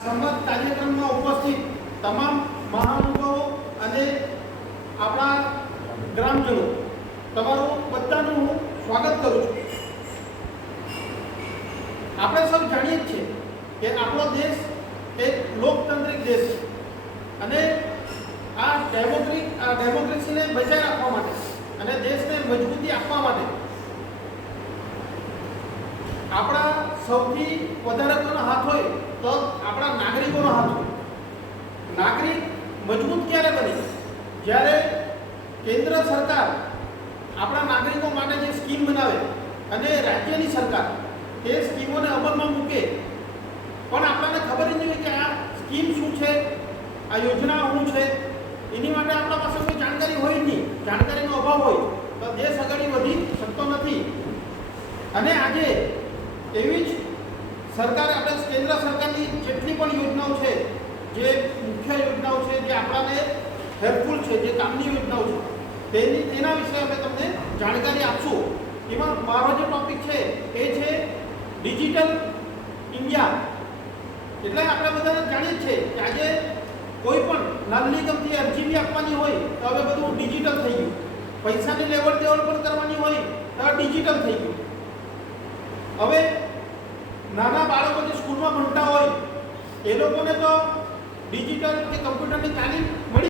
સંવાદ કાર્યક્રમમાં ઉપસ્થિત તમામ મહાનુભાવો અને આપણા ગ્રામજનો તમારું બધાનું હું સ્વાગત કરું છું। આપણે સૌ જાણીએ જ છીએ કે આપણો દેશ એક લોકતાંત્રિક દેશ છે અને આ ડેમોક્રેસીને બચાવી રાખવા માટે અને દેશને મજબૂતી આપવા માટે આપણા સૌથી વધારે કોનો હાથ હોય તો આપણા નાગરિકોનો હાથ હોય। નાગરિક મજબૂત ક્યારે બને? જ્યારે કેન્દ્ર સરકાર આપણા નાગરિકો માટે જે સ્કીમ બનાવે અને રાજ્યની સરકાર તે સ્કીમોને અમલમાં મૂકે, પણ આપણને ખબર જ નહીં હોય કે આ સ્કીમ શું છે, આ યોજના શું છે, એની માટે આપણા પાસે કોઈ જાણકારી હોય જ નહીં। જાણકારીનો અભાવ હોય તો દેશ આગળ વધી શકતો નથી। અને આજે એવી જ સરકાર આપણે કેન્દ્ર સરકારની જેટલી પણ યોજનાઓ છે, જે મુખ્ય યોજનાઓ છે, જે આપણાને હેલ્પફુલ છે, જે કામની યોજનાઓ છે, તેના વિશે અમે તમને જાણકારી આપશું। એમાં મારો જે ટોપિક છે એ છે ડિજિટલ ઇન્ડિયા। એટલે આપણે બધા જાણીએ જ છે કે આજે કોઈ પણ નાની ગમતી અરજી બી આપવાની હોય તો હવે બધું ડિજિટલ થઈ ગયું। પૈસાની લેવડ દેવડ પણ કરવાની હોય તો ડિજિટલ થઈ ગયું। હવે નાના બાળકો જે સ્કૂલમાં ભણતા હોય એ લોકોને તો ડિજિટલ કે કમ્પ્યુટરની તાલીમ મળી